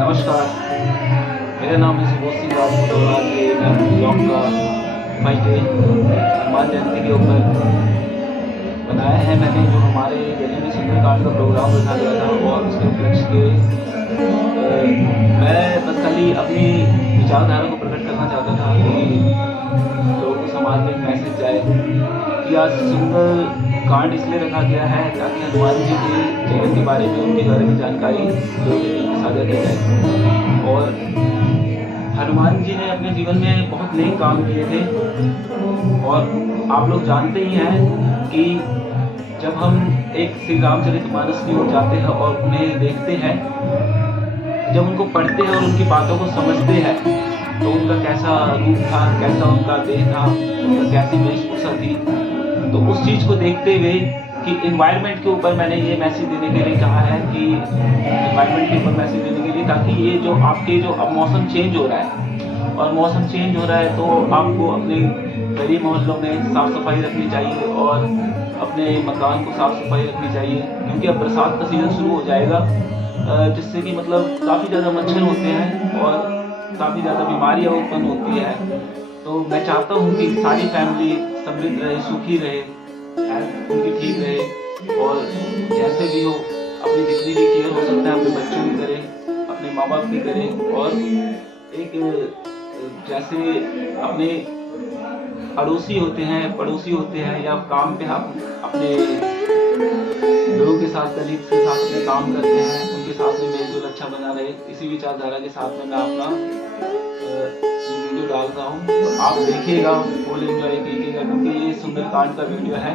नमस्कार, मेरा नाम है सुबोध सिंह राजपूत और आज ये मैं ब्लॉग का फर्स्ट डे हनुमान जयंती के ऊपर बनाया है मैंने। जो हमारे दिल्ली में सुंदरकांड का प्रोग्राम रखा गया था और उसके उपलक्ष्य के मैं बस खाली अपनी विचारधारा को प्रकट करना चाहता था कि लोगों को समाज में एक मैसेज जाए कि आज सुंदरकांड इसलिए रखा गया है ताकि हनुमान जी के जीवन के बारे में, उनके बारे में जानकारी लोगों के साझा की जाए। और हनुमान जी ने अपने जीवन में बहुत नेक काम किए थे और आप लोग जानते ही हैं कि जब हम एक श्री रामचरितमानस की ओर जाते हैं और उन्हें देखते हैं, जब उनको पढ़ते हैं और उनकी बातों को समझते हैं तो उनका कैसा रूप था, कैसा उनका देह था, उनका कैसी वेशभूषा थी। तो उस चीज़ को देखते हुए कि इन्वायरमेंट के ऊपर मैंने ये मैसेज देने के लिए कहा है कि इन्वायरमेंट के ऊपर मैसेज देने के लिए, ताकि ये जो आपके जो अब मौसम चेंज हो रहा है और मौसम चेंज हो रहा है तो आपको अपने गली मोहल्लों में साफ़ सफाई रखनी चाहिए और अपने मकान को साफ़ सफाई रखनी चाहिए, क्योंकि अब बरसात का सीज़न शुरू हो जाएगा, जिससे कि मतलब काफ़ी ज़्यादा मच्छर होते हैं और काफ़ी ज़्यादा बीमारियाँ उत्पन्न होती है। तो मैं चाहता हूँ कि सारी फैमिली समृद्ध रहे, सुखी रहे, हेल्थ उनकी ठीक रहे और जैसे भी हो अपनी जितनी भी केयर हो सकता है अपने बच्चों की करें, अपने माँ बाप की करें। और एक जैसे अपने अड़ोसी होते हैं, पड़ोसी होते हैं, या काम पे आप अपने लोगों के साथ, कलीग्स के साथ अपने काम करते हैं, उनके साथ में मेल जोल अच्छा बना रहे। इसी विचारधारा के साथ में मैं अपना वीडियो डाल रहा हूँ, तो आप देखिएगा, फुल एंजॉय कीजिएगा, क्योंकि ये सुंदरकांड का वीडियो है।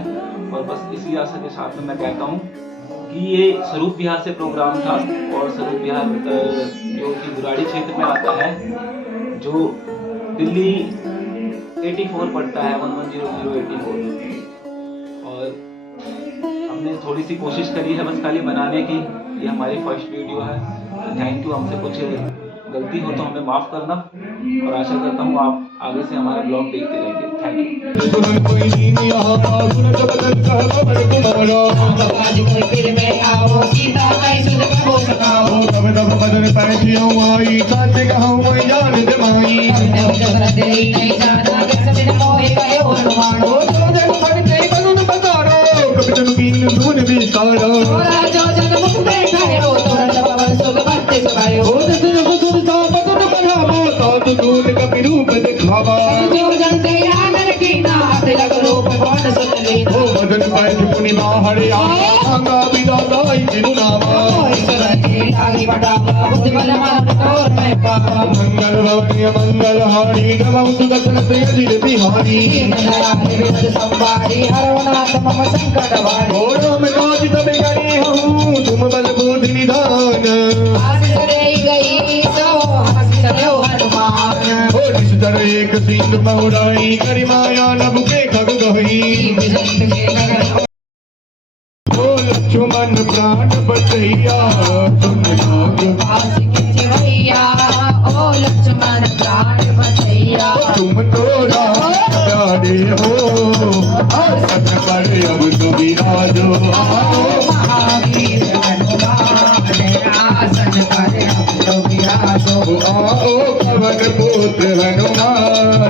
और बस इसी आशा के साथ में मैं कहता हूँ कि ये स्वरूप विहार से प्रोग्राम था और स्वरूप विहार जो कि बुराड़ी क्षेत्र में आता है, जो दिल्ली 84 पड़ता है, 110084। और हमने थोड़ी सी कोशिश करी है बस खाली बनाने की। ये हमारी फर्स्ट वीडियो है, तो थैंक यू। हमसे कुछ गलती हो तो हमें माफ़ करना और आशा करता हूँ आप आगे से हमारा ब्लॉग देखते रहेंगे। थैंक मंगल हारी नमः सुदर्शन तेज बिहारी संवारी हरनाथ मम संकट भारी ओम काज तब करे हूँ तुम बल बुद्धि निधान आशीष दे गई सो आशीष दो हनुमान ओ निश्चर एक सिंह बहुराई करि माया नभ के खग गई ओ लक्ष्मण प्राण बचैया तुम भाग आशिक चिवैया ओ लक्ष्मण प्राण बचैया तुम तो प्यारे हो सत पर अब तो विराजो महावीर हनुमान आसन पर अब तो विराजो आओ पवन पुत्र हनुमान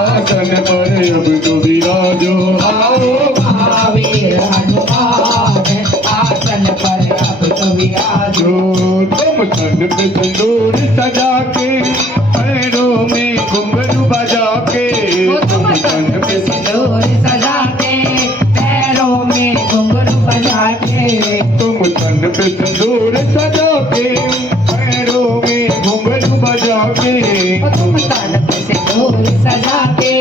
आसन पर अब तो विराजो आओ महावीर हनुमान आसन पर अब तो विराजो तुम तन पे सिंदूर सजा के पैरों में घुंघरू बजा के तुम तन पे सिंदूर सजा के पैरों में घुंघरू बजा के तुम तन पे सिंदूर सजा के पैरों में घुंघरू बजा के तुम तन पे सिंदूर सजा के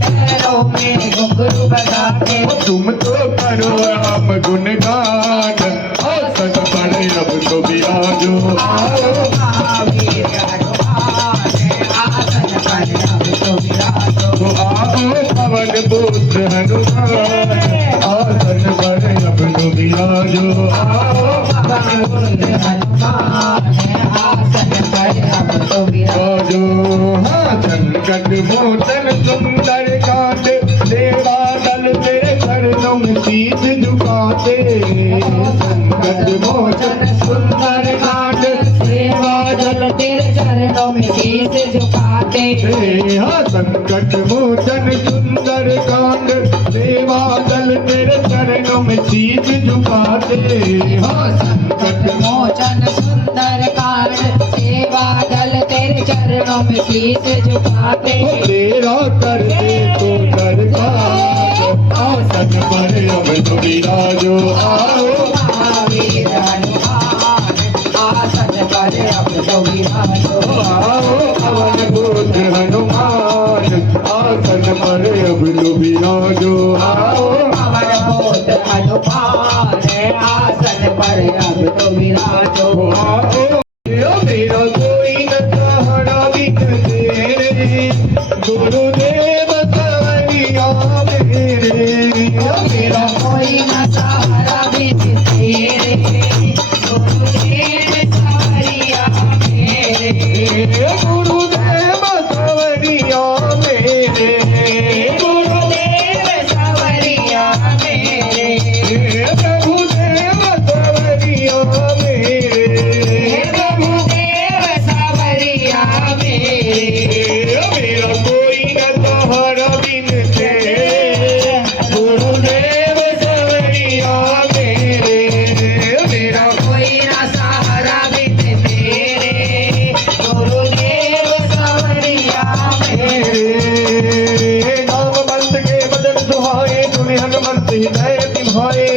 पैरों में घुंघरू बजा के तुम तो करो राम गुणगान आसन पर अब तो विराजो आओ महावीर हनुमान आसन पर अब तो विराजो आओ पवन पुत्र हनुमान आसन पर अब तो विराजो आओ पवन पुत्र हनुमान आसन पर अब तो विराजो हाँ संकट मोचन सुंदर कांड सेवा दल तेरे चरणों शीश झुकाते संकट मोचन सुंदर कांड सेवा दल में शीश झुकाते। हाँ संकट मोचन सुंदर कांड सेवा दल तेरे चरणों में शीश झुकाते। हाँ संकट मोचन सुंदर कांड सेवा दल तेरे चरणों में शीश झुकाते। तेरा कर दे तो दरकार आसन पर अब तो विराजो आओ। महावीर हनुमान आसन पर अब तो विराजो आओ पवन पुत्र हनुमान आसन पर अब तो विराजो आओ। पवन पुत्र हनुमान आसन पर अब तो विराजो आओ। मेरा कोई न सहारा बिन तेरे गुरुदेव सवरिया मेरे। मेरा कोई न सहारा बिन तेरे गुरुदेव सवरिया मेरे। गुरुदेव सवरिया मेरे। गुरुदेव सवरिया मेरे। प्रभुदेव सवरिया मेरे। प्रभुदेव सवरिया मेरे। मेरा कोई न सहारा बिन तेरे गुरुदेव सवरिया मेरे। मेरा कोई न सहारा बिन तेरे गुरुदेव सवरिया मेरे। नाम मंत्र के बदन सुहाए सुने हनुमंत हृदय तिभाए।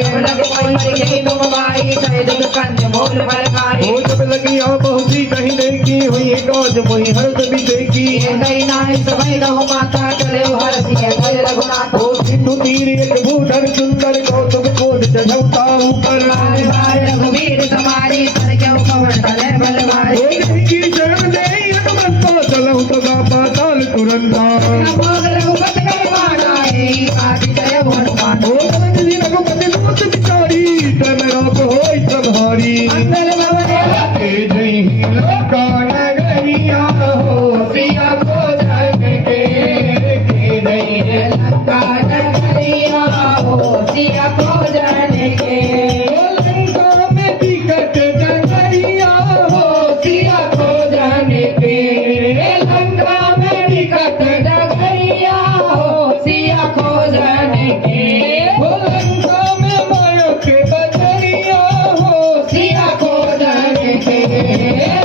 हो जब लगी आ पहुंची कहीं नहीं की हुई काज वही हर सभी देखी। हो सिंधु तीर एक भूधर सुंदर कौतुक कोट चढ़ौता ऊपर। हो देखी शरण दे हनुमंता चलऊ सदा पाताल तुरंता। हो रघुपति रघुपति लोक बिचारी तब रात होई तुम्हारी। के जय लंका नगरिया हो सिया को जग के। के जय लंका नगरिया हो सिया को जाने के। लंका में टिकट नगरिया हो सिया को जाने के। लंका में टिकट नगरिया हो सिया को जाने के। हो लंका में माया के बजरिया हो सिया को जाने के।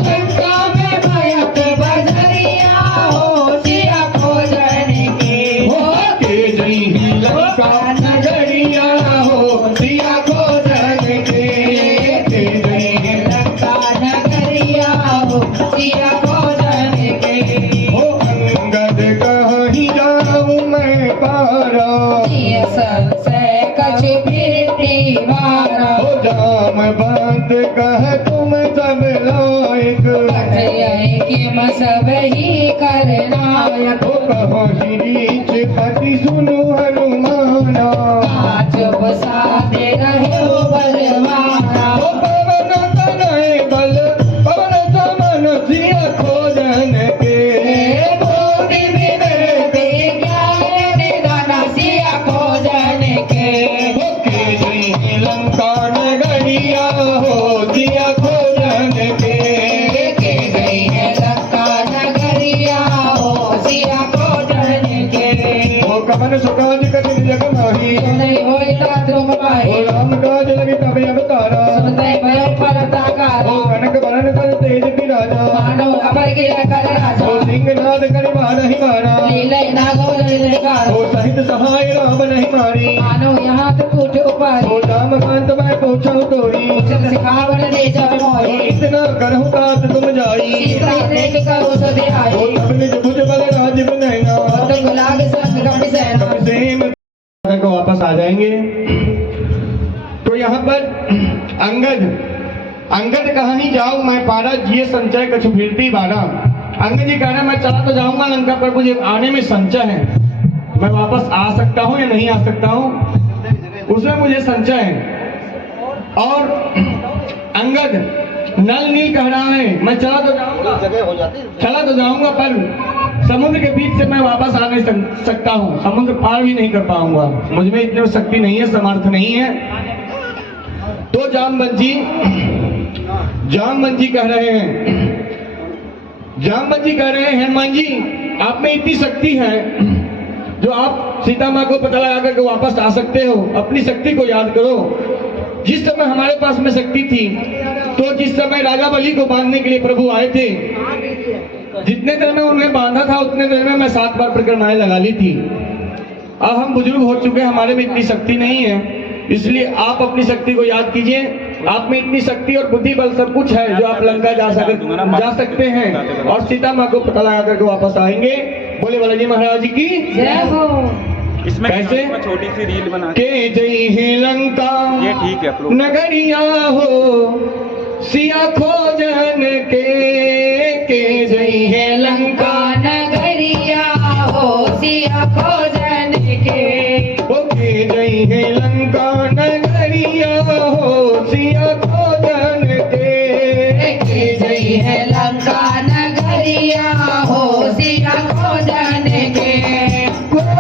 लंका में माया के बजरिया हो सिया को जाने के। हो के जय लंका नगरिया हो सिया को जग के। के जय लंका नगरिया हो सिया को जाने के। हो अंगद कहीं जाऊं मैं पारा। ये सबसे कछ फिरती मारा। हो जाम बात कह तुम सब लायक। कथय कि मैं सब ही करनायक। हो कहो शीरीष पति सुनु हनुमाना। आज बसाते रहे हो बलवाना। हो पवन तनय बल पवन समन सिया खोजन के। बोधि विवेक ज्ञान निधान सिया को जाने के। हो के जय लंका नगरिया हो सिया खोजन के। के गई है लंका नगरिया हो सिया को जाने के। हो कवन सुकाज कठिन जग माही। नहीं होई ता तुम पाई। हो राम काज लगे तब अवतारा। सुनते भयो परताकार। हो कनक बरन कर तेज विराजा। मानो अमर के कर राजा। हो सिंहनाद कर मारहि मारा। लीले नागो ललकार। हो सहित सहाय राम नहीं मारी। मानो यहाँ तो टूट ऊपर। हो राम कांत मैं पूछऊ तोरी। जब सिखावन दे जब हो मोहे। इतना करहु तात तुम जाई। सीता देख करो सदे हो आई। तब निज भुज बल राज बनैना। तुम गुलाब संग कपि सेना। सेम को वापस आ जाएंगे। तो यहाँ पर अंगद कहाँ ही जाऊं मैं पारा जिए संचय कछु फिरती बारा। अंगद जी कह रहे मैं चला तो जाऊंगा लंका पर मुझे आने में संचय है। मैं वापस आ सकता हूँ या नहीं आ सकता हूँ उसमें मुझे संचय है। और अंगद नल नील कह रहा है मैं चला तो जाऊंगा पर समुद्र के बीच से मैं वापस आ नहीं सकता हूँ। समुद्र पार भी नहीं कर पाऊंगा। मुझ में इतनी शक्ति नहीं है, समर्थ नहीं है। तो जामवंत जी कह रहे हैं जामवंत जी कह रहे हैं हनुमान जी आप में इतनी शक्ति है जो आप सीता माँ को पता लगा करके वापस आ सकते हो। अपनी शक्ति को याद करो। जिस समय हमारे पास में शक्ति थी तो जिस समय राजा बलि को बांधने के लिए प्रभु आए थे, जितने देर में उन्हें बांधा था उतने देर में मैं 7 बार परिक्रमाएं लगा ली थी। अब हम बुजुर्ग हो चुके हैं, हमारे में इतनी शक्ति नहीं है, इसलिए आप अपनी शक्ति को याद कीजिए। आप में इतनी शक्ति और बुद्धि बल सब कुछ है जो आप लंका जा सकते हैं और सीता माँ को पता लगा करके वापस आएंगे। बोले बालाजी महाराज की जय हो। इसमें कैसे? छोटी सी रील बना के जय है लंका ये ठीक है अपलोड। नगरिया हो सिया खोजन के जय है लंका नगरिया हो सिया खोजन के। ओ के जय है लंका नगरिया हो सिया खोजन के जय है लंका नगरिया हो